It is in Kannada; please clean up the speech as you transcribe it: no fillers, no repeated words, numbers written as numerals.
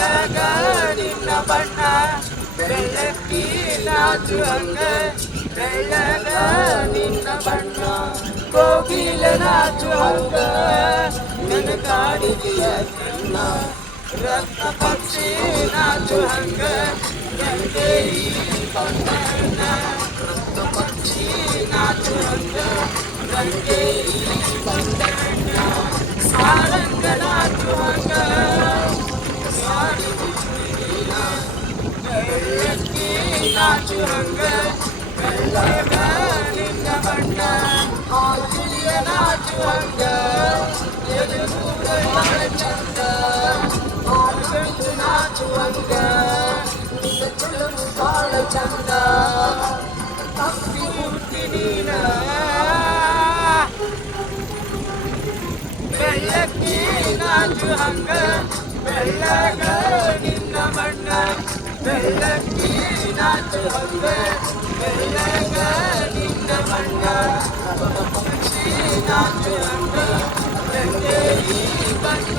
ಬೆಳ್ಳಗ ನಿನ್ನ ಬಣ್ಣ ಬೆಳ್ಳಕ್ಕಿ ನಾಚುವಂಗ ಬೆಳ್ಳಗ ನಿನ್ನ ಬಣ್ಣ ಕೋಗಿಲ ನಾಚುವಂಗ ನನ್ನ ಕಾಡಿದೆಯ ಚೆನ್ನ ರತ್ನ ಪಕ್ಷಿ ನಾಚುವಂಗ ಗಂಗೆಯಿ ಬಂದಣ್ಣ ರತ್ನ ಪಕ್ಷಿ ನಾಚುವಂಗ ಗಂಗೆಯಿ ಬಂದಣ್ಣ ಸಾರಂಗ ನಾಚುವಂಗ ಬೆಳ್ಳಕ್ಕಿ ನಾಚುವಂಗ ಬೆಳ್ಳಗ ನಿನ್ನ ಬಣ್ಣ ಆಲಿಯ ನಾಚುವಂಗ ಎದುರುಗ ಚಂದ ಆಲಗಂಡು ನಾಚುವಂಗ ಚೆಲುವು ಬಾಳ ಚಂದ ತಪ್ಪಿ ಹುಟ್ಟಿ ನೀನ ಬೆಳ್ಳಕ್ಕಿ ನಾಚುವಂಗ ಬೆಳ್ಳಗ ನಿನ್ನ ಬಣ್ಣ ಬೆಳ್ಳಕ್ಕಿ ನಾಚುವಂಗ ಬೆಳ್ಳಗ ನಿನ್ನ ಬಣ್ಣ ಪಕ್ಷಿ ನಾಚುವಂಗ ಬೆಳ್ಳಿ ಬಣ್ಣ